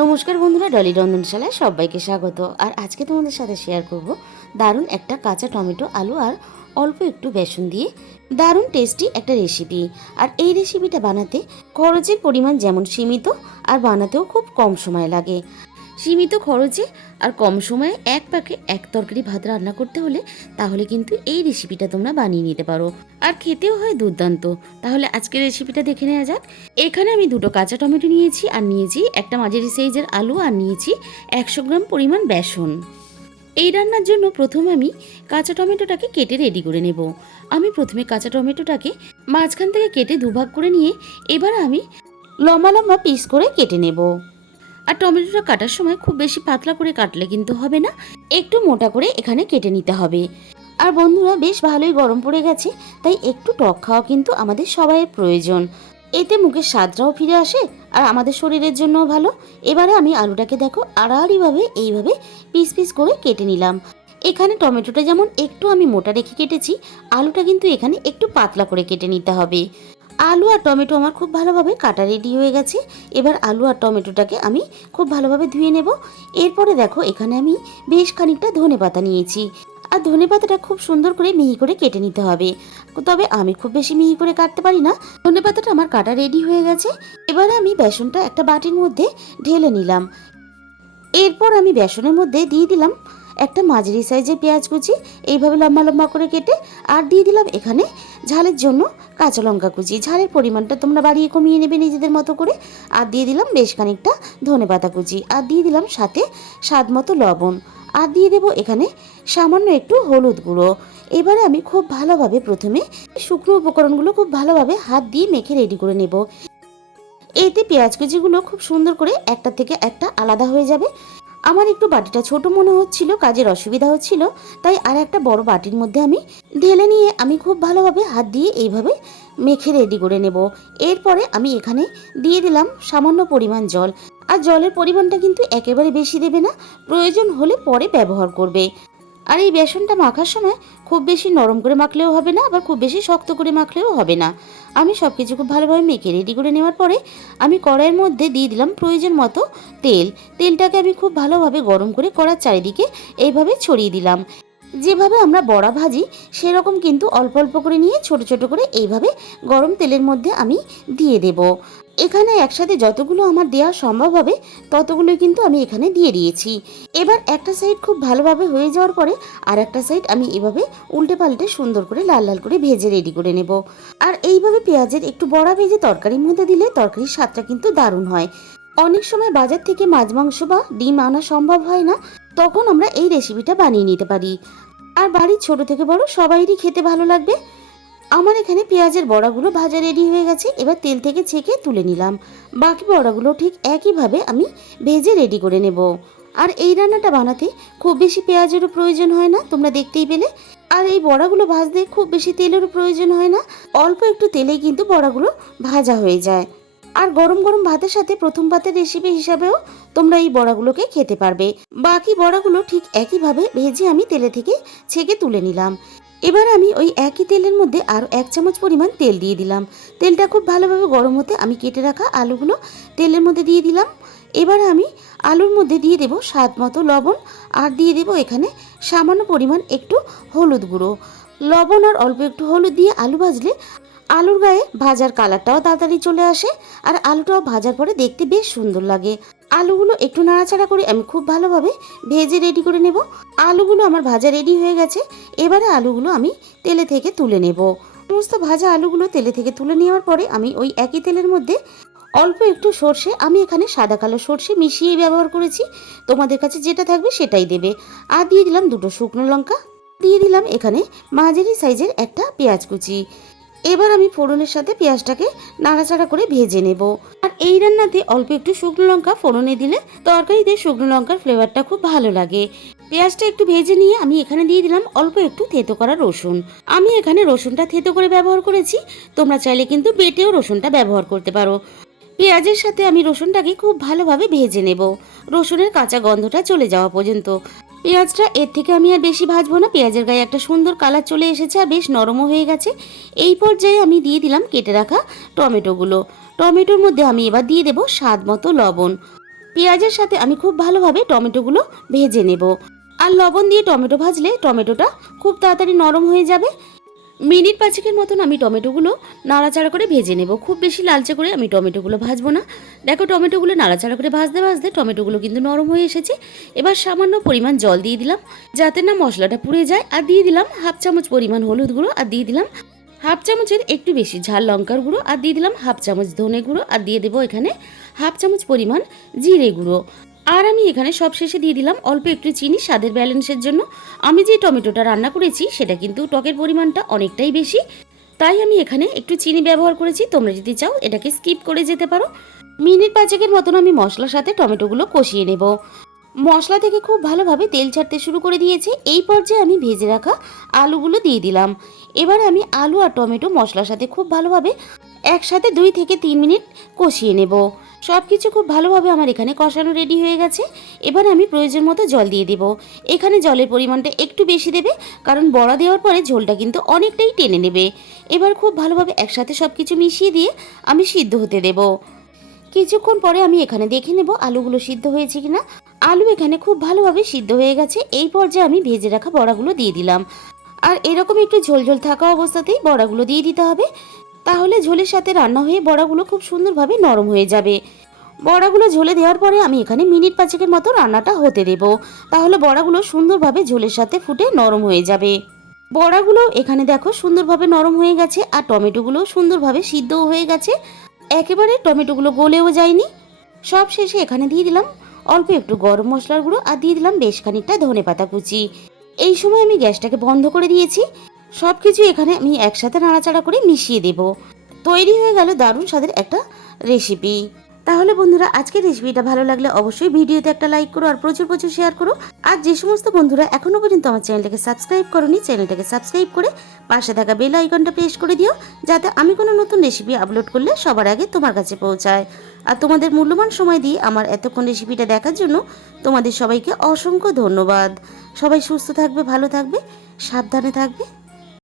নমস্কার বন্ধুরা, ডলি রন্ধনশালায় সবাইকে স্বাগত। আর আজকে তোমাদের সাথে শেয়ার করব দারুণ একটা কাঁচা টমেটো, আলু আর অল্প একটু বেসন দিয়ে দারুণ টেস্টি একটা রেসিপি। আর এই রেসিপিটা বানাতে খরচের পরিমাণ যেমন সীমিত, আর বানাতেও খুব কম সময় লাগে। সীমিত খরচে আর কম সময়ে এক পাকে এক তরকারি ভাত রান্না করতে হলে তাহলে কিন্তু এই রেসিপিটা তোমরা বানিয়ে নিতে পারো, আর খেতেও হয় দুর্দান্ত। তাহলে আজকের রেসিপিটা দেখে নেওয়া যাক। এখানে আমি দুটো কাঁচা টমেটো নিয়েছি, আর নিয়েছি একটা মাঝারি সাইজের আলু, আর নিয়েছি 100 গ্রাম পরিমাণ বেসন। এই রান্নার জন্য প্রথমে আমি কাঁচা টমেটোটাকে কেটে রেডি করে নেব। আমি প্রথমে কাঁচা টমেটোটাকে মাঝখান থেকে কেটে দুভাগ করে নিয়ে এবার আমি লম্বা লম্বা পিস করে কেটে নেব। আর টমেটোটা কাটার সময় খুব বেশি পাতলা করে কাটলে কিন্তু হবে না, একটু মোটা করে এখানে কেটে নিতে হবে। আর বন্ধুরা, বেশ ভালোই গরম পড়ে গেছে, তাই একটু টক খাওয়া কিন্তু আমাদের সবাইয়ের প্রয়োজন। এতে মুখের স্বাদটাও ফিরে আসে, আর আমাদের শরীরের জন্যও ভালো। এবারে আমি আলুটাকে দেখো আড়াআড়িভাবে এইভাবে পিস পিস করে কেটে নিলাম। এখানে টমেটোটা যেমন একটু আমি মোটা রেখে কেটেছি, আলুটা কিন্তু এখানে একটু পাতলা করে কেটে নিতে হবে। আলু আর টমেটো আমার খুব ভালোভাবে কাটা রেডি হয়ে গেছে। এবার আলু আর টমেটোটাকে আমি খুব ভালোভাবে ধুয়ে নেব। এরপরে দেখো এখানে আমি বেশ খানিকটা ধনেপাতা নিয়েছি, আর ধনেপাতাটা খুব সুন্দর করে মিহি করে কেটে নিতে হবে। তবে আমি খুব বেশি মিহি করে কাটতে পারি না। ধনেপাতাটা আমার কাটা রেডি হয়ে গেছে। এবারে আমি বেসনটা একটা বাটির মধ্যে ঢেলে নিলাম। এরপর আমি বেসনের মধ্যে দিয়ে দিলাম একটা মাঝারি সাইজের পেঁয়াজ কুচি, এইভাবে লম্বা লম্বা করে কেটে। আর দিয়ে দিলাম এখানে ঝালের জন্য কাঁচা লঙ্কা কুচি। ঝালের পরিমাণটা তোমরা বাড়িয়ে কমিয়ে নেবে নিজেদের মতো করে। আর দিয়ে দিলাম বেশ খানিকটা ধনেপাতা কুচি, আর দিয়ে দিলাম সাথে স্বাদ মতো লবণ, আর দিয়ে দেবো এখানে সামান্য একটু হলুদ গুঁড়ো। এবারে আমি খুব ভালোভাবে প্রথমে শুকনো উপকরণগুলো খুব ভালোভাবে হাত দিয়ে মেখে রেডি করে নেব। এতে পেঁয়াজ কুচিগুলো খুব সুন্দর করে একটা থেকে একটা আলাদা হয়ে যাবে। আমার একটু বাটিটা ছোট মনে হচ্ছিল, কাজের অসুবিধা হচ্ছিল, তাই আর একটা বড় বাটির মধ্যে আমি ঢেলে নিয়ে আমি খুব ভালোভাবে হাত দিয়ে এইভাবে মেখে রেডি করে নেব। এরপরে আমি এখানে দিয়ে দিলাম সামান্য পরিমাণ জল। আর জলের পরিমাণটা কিন্তু একেবারে বেশি দেবে না, প্রয়োজন হলে পরে ব্যবহার করবে। আর এই বেসনটা মাখার সময় খুব বেশি নরম করে মাখলেও হবে না, আবার খুব বেশি শক্ত করে মাখলেও হবে না। আমি সব কিছু খুব ভালোভাবে মেখে রেডি করে নেওয়ার পরে আমি কড়াইয়ের মধ্যে দিয়ে দিলাম প্রয়োজন মতো তেল। তেলটাকে আমি খুব ভালোভাবে গরম করে কড়ার চারিদিকে এইভাবে ছড়িয়ে দিলাম। যেভাবে আমরা বড়া ভাজি সেরকম কিন্তু অল্প অল্প করে নিয়ে ছোট ছোট করে এইভাবে গরম তেলের মধ্যে আমি দিয়ে দেব। এখানে একসাথে যতগুলো আমার দেওয়া সম্ভব হবে ততগুলোই কিন্তু আমি এখানে দিয়ে দিয়েছি। এবার একটা সাইড খুব ভালোভাবে হয়ে যাওয়ার পরে আর একটা সাইড আমি এভাবে উল্টে পাল্টে সুন্দর করে লাল লাল করে ভেজে রেডি করে নেব। আর এইভাবে পেঁয়াজের একটু বড়া ভেজে তরকারির মধ্যে দিলে তরকারির স্বাদটা কিন্তু দারুণ হয়। অনেক সময় বাজার থেকে মাছ মাংস বা ডিম আনা সম্ভব হয় না, তখন আমরা এই রেসিপিটা বানিয়ে নিতে পারি। আর বাড়ির ছোট থেকে বড় সবাইরই খেতে ভালো লাগবে। আমার এখানে পেঁয়াজের বড়াগুলো ভাজা রেডি হয়ে গেছে। এবার তেল থেকে ছেঁকে তুলে নিলাম। বাকি বড়াগুলো ঠিক একইভাবে আমি ভেজে রেডি করে নেব। আর এই রান্নাটা বানাতে খুব বেশি পেঁয়াজেরও প্রয়োজন হয় না, তোমরা দেখতেই পেলে। আর এই বড়াগুলো ভাজতে খুব বেশি তেলেরও প্রয়োজন হয় না, অল্প একটু তেলেই কিন্তু বড়াগুলো ভাজা হয়ে যায়। আর গরম গরম ভাতের সাথে প্রথম ভাতের রেসিপি হিসাবেও তোমরা এই বড়াগুলোকে খেতে পারবে। বাকি বড়াগুলো ঠিক একইভাবে ভেজে আমি তেলে থেকে ছেঁকে তুলে নিলাম। এবার আমি ওই একই তেলের মধ্যে আরও 1 চামচ পরিমাণ তেল দিয়ে দিলাম। তেলটা খুব ভালোভাবে গরম হতে আমি কেটে রাখা আলুগুলো তেলের মধ্যে দিয়ে দিলাম। এবার আমি আলুর মধ্যে দিয়ে দেব স্বাদ মতো লবণ, আর দিয়ে দেব এখানে সামান্য পরিমাণ একটু হলুদ গুঁড়ো। লবণ আর অল্প একটু হলুদ দিয়ে আলু ভাজলে আলুর গায়ে ভাজার কালারটাও তাড়াতাড়ি চলে আসে, আর আলুটাও ভাজার পরে দেখতে বেশ সুন্দর লাগে। আলুগুলো একটু নাড়াচাড়া করে আমি খুব ভালোভাবে ভেজে রেডি করে নেব। আলুগুলো আমার ভাজা রেডি হয়ে গেছে। এবারে আলুগুলো আমি তেলে থেকে তুলে নেব। সমস্ত ভাজা আলুগুলো তেলে থেকে তুলে নেওয়ার পরে আমি ওই একই তেলের মধ্যে অল্প একটু সর্ষে, আমি এখানে সাদা কালো সর্ষে মিশিয়ে ব্যবহার করেছি, তোমাদের কাছে যেটা থাকবে সেটাই দেবে। আর দিয়ে দিলাম দুটো শুকনো লঙ্কা, দিয়ে দিলাম এখানে মাঝারি সাইজের একটা পেঁয়াজ কুচি। এবার আমি ফোড়নের সাথে পেঁয়াজটাকে নাড়াচাড়া করে ভেজে নেব। আর এই রান্নাতে অল্প একটু শুকনো লঙ্কা ফোড়নে দিলে তরকারিতে শুকনো লঙ্কার ফ্লেভারটা খুব ভালো লাগে। পেঁয়াজটা একটু ভেজে নিয়ে আমি এখানে দিয়ে দিলাম অল্প একটু থেতো করা রসুন। আমি এখানে রসুনটা থেতো করে ব্যবহার করেছি, তোমরা চাইলে কিন্তু বেটেও রসুনটা ব্যবহার করতে পারো। পেঁয়াজের সাথে আমি রসুনটাকে খুব ভালোভাবে ভেজে নেব, রসুনের কাঁচা গন্ধটা চলে যাওয়া পর্যন্ত। পেঁয়াজটা এর থেকে আমি আর বেশি ভাজবো না। পেঁয়াজের গায়ে একটা সুন্দর কালার চলে এসেছে, আর বেশ নরমও হয়ে গেছে। এই পর্যায়ে আমি দিয়ে দিলাম কেটে রাখা টমেটোগুলো। টমেটোর মধ্যে আমি এবার দিয়ে দেবো স্বাদ মতো লবণ। পেঁয়াজের সাথে আমি খুব ভালোভাবে টমেটোগুলো ভেজে নেব। আর লবণ দিয়ে টমেটো ভাজলে টমেটোটা খুব তাড়াতাড়ি নরম হয়ে যাবে। মিনিট 5-এর মতন আমি টমেটোগুলো নাড়াচাড়া করে ভেজে নেব। খুব বেশি লালচে করে আমি টমেটোগুলো ভাজবো না। দেখো টমেটোগুলো নাড়াচাড়া করে ভাজতে ভাজতে টমেটোগুলো কিন্তু নরম হয়ে এসেছে। এবার সামান্য পরিমাণ জল দিয়ে দিলাম যাতে না মশলাটা পুড়ে যায়। আর দিয়ে দিলাম হাফ চামচ পরিমাণ হলুদ গুঁড়ো, আর দিয়ে দিলাম হাফ চামচের একটু বেশি ঝাল লঙ্কার গুঁড়ো, আর দিয়ে দিলাম হাফ চামচ ধনে গুঁড়ো, আর দিয়ে দেবো এখানে হাফ চামচ পরিমাণ জিরে গুঁড়ো। আর আমি এখানে সবশেষে দিয়ে দিলাম অল্প একটু চিনি স্বাদের ব্যালেন্সের জন্য। আমি যে টমেটোটা রান্না করেছি সেটা কিন্তু টকের পরিমাণটা অনেকটাই বেশি, তাই আমি এখানে একটু চিনি ব্যবহার করেছি। তোমরা যদি চাও এটাকে স্কিপ করে যেতে পারো। মিনিট 5-এর মতন আমি মশলার সাথে টমেটোগুলো কষিয়ে নেব। মশলা থেকে খুব ভালোভাবে তেল ছাড়তে শুরু করে দিয়েছে। এই পর্যায়ে আমি ভেজে রাখা আলুগুলো দিয়ে দিলাম। এবার আমি আলু আর টমেটো মশলার সাথে খুব ভালোভাবে একসাথে 2 থেকে 3 মিনিট কষিয়ে নেব। সব কিছু খুব ভালোভাবে আমার এখানে কষানো রেডি হয়ে গেছে। এবার আমি প্রয়োজন মতো জল দিয়ে দেব। এখানে জলের পরিমাণটা একটু বেশি দেবে, কারণ বড়া দেওয়ার পরে ঝোলটা কিন্তু অনেকটাই টেনে নেবে। এবার খুব ভালোভাবে একসাথে সব কিছু মিশিয়ে দিয়ে আমি সিদ্ধ হতে দেব। কিছুক্ষণ পরে আমি এখানে দেখে নেব আলুগুলো সিদ্ধ হয়েছে কিনা। আলু এখানে খুব ভালোভাবে সিদ্ধ হয়ে গেছে। এই পর্যায়ে আমি ভেজে রাখা বড়াগুলো দিয়ে দিলাম। আর এরকম একটু ঝোল ঝোল থাকা অবস্থাতেই বড়াগুলো দিয়ে দিতে হবে, তাহলে ঝোলের সাথে রান্না হয়ে বড়াগুলো খুব সুন্দরভাবে নরম হয়ে যাবে। বড়াগুলো ঝোলে দেওয়ার পরে আমি এখানে মিনিট 5-এর মতো রান্নাটা হতে দেব, তাহলে বড়াগুলো সুন্দরভাবে ঝোলের সাথে ফুটে নরম হয়ে যাবে। বড়াগুলো এখানে দেখো সুন্দরভাবে নরম হয়ে গেছে, আর টমেটোগুলো সুন্দরভাবে সিদ্ধও হয়ে গেছে। একেবারে টমেটোগুলো গলেও যায়নি। সব শেষে এখানে দিয়ে দিলাম অল্প একটু গরম মশলার গুঁড়ো, আর দিয়ে দিলাম বেশ খানিকটা ধনেপাতা কুচি। এই সময় আমি গ্যাসটাকে বন্ধ করে দিয়েছি। সব কিছু এখানে আমি একসাথে নাড়াচাড়া করে মিশিয়ে দেব। তৈরি হয়ে গেল দারুণ স্বাদের একটা রেসিপি। তাহলে বন্ধুরা, আজকের রেসিপিটা ভালো লাগলে অবশ্যই ভিডিওতে একটা লাইক করো, আর প্রচুর প্রচুর শেয়ার করো। আর যে সমস্ত বন্ধুরা এখনো পর্যন্ত আমার চ্যানেলটাকে সাবস্ক্রাইব করোনি, চ্যানেলটাকে সাবস্ক্রাইব করে পাশে থাকা বেল আইকনটা প্রেস করে দিও, যাতে আমি কোনো নতুন রেসিপি আপলোড করলে সবার আগে তোমার কাছে পৌঁছায়। আর তোমাদের মূল্যবান সময় দিয়ে আমার এতক্ষণ রেসিপিটা দেখার জন্য তোমাদের সবাইকে অসংখ্য ধন্যবাদ। সবাই সুস্থ থাকবে, ভালো থাকবে, সাবধানে থাকবে।